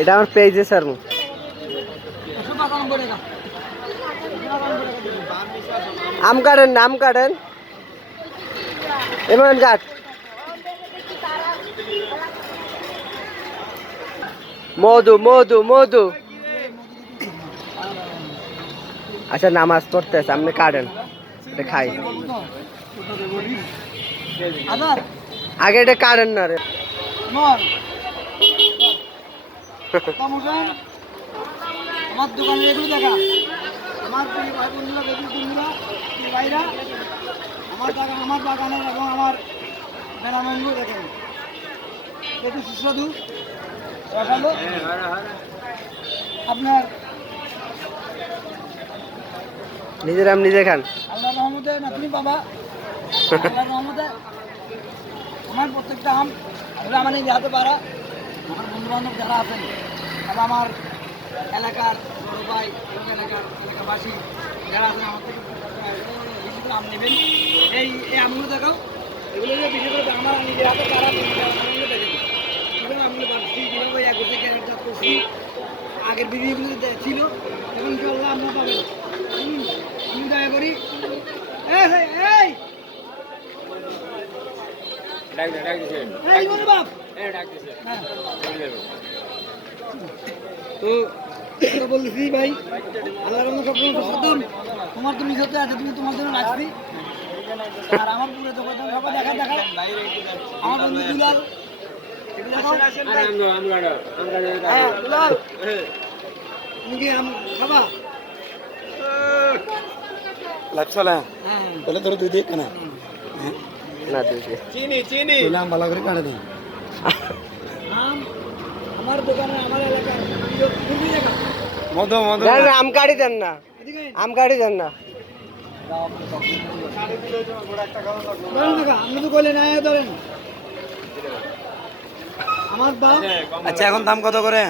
এটা আমার পেজে স্যার আম কাটেন না, আম কাটেন এমন কাট মধু মধু মধু। আচ্ছা নামাজ পড়তেছে আপনি কাটেন খাই আগে এটা কাটেন না রে। আমার দোকানে এগুলো দেখা আমার ভাই বন্ধুরা বন্ধুরা ভাইরা আমার বাগান আমার বাগানের এবং আমার মেলামঙ্গ দেখেন একটু সুস্বাদু রসালো আপনার নিজের আম নিজে খান। আল্লাহ রহমতে নাতনি বাবা আল্লাহ রহমতে আমার প্রত্যেকটা আম আমার এই হাতে পারা আমার বন্ধু বান্ধব যারা আছেন তারা আমার এলাকার বড় ভাই এবং এলাকাবাসী যারা আছেন আমার থেকে বেশি করে আম নেবেন। এই আমগুলো দেখাও এগুলো বিশেষ করে আমার নিজের হাতে তারা আমগুলো দেখেন কীভাবে আমগুলো বাড়ছি কীভাবে এক বছর ক্যারেক্টার করছি আগের ভিডিওগুলো ছিল এবং ইনশাল্লাহ আমরা পাবেন। আমি দয়া করি তো বলছি ভাই আল্লাহ সবসময় তোমার তুমি হতে আছে তুমি তোমার জন্য রাখছি আর আমার পুরো সবাই দেখা দেখা আমার বন্ধু দুলাল দুলাল তুমি কি আম খাবা লাগছে না তাহলে তোর দুই দিয়ে কেনা না দিদি চিনি চিনি নাম ভালো করে কাটে দিই আম আমার দোকানে আমার এলাকার তুমি দেখা মধু মধু আম কাটি দেন না, আম কাটি দেন না। আপনি তো বলে না ধরেন আমার দাম। আচ্ছা এখন দাম কত করে?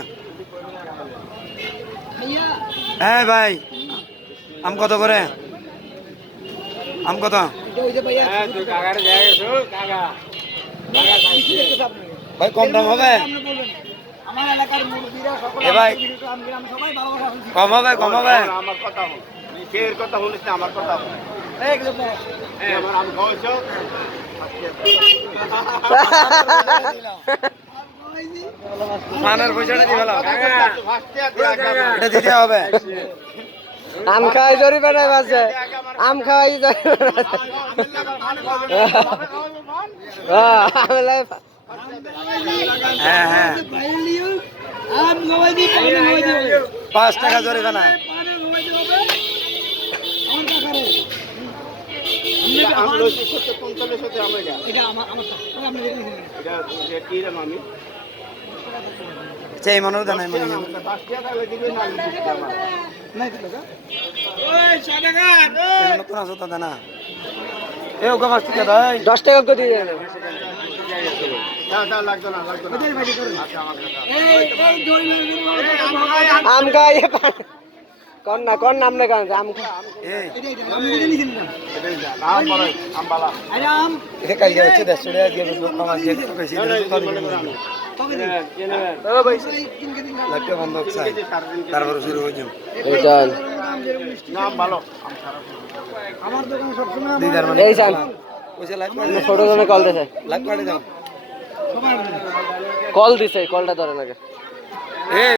হ্যাঁ ভাই আম কত করে? আম কত? ভাই কম দাম হবে? আমার এলাকার মুরব্বীরা সকলে ভাই সবাই ভালোবাসা কম হবে কম হবে? আমার কথা কে কথা শুনিস না আমার কথা আমার আম খাওয়াইছো মানের পয়সাটা দিয়ে ফেলাও এটা দিতে হবে। আম খাওয়াই জরিবে নাই বাজে আম খাওয়াই হ্যাঁ হ্যাঁ 5 টাকা জরিমানা। সেই মনের দানা নতুন আছে তো দানা এ ওকে 5 টাকা দেয় 10 টাকা করে দিয়ে দেন। আম খাওয়াই কন না কন নাম লেখা আম কালকে হচ্ছে 150 টাকা দিয়ে কম আছে বেশি লাগতে বন্ধ চাই তারপরে শুরু হয়ে যাবে আমার দোকান সবসময় দিদার মানে এই চান পয়সা লাগবে ছোট জনে কল দিছে লাগবে দাও কল দিছে কলটা ধরে নাকি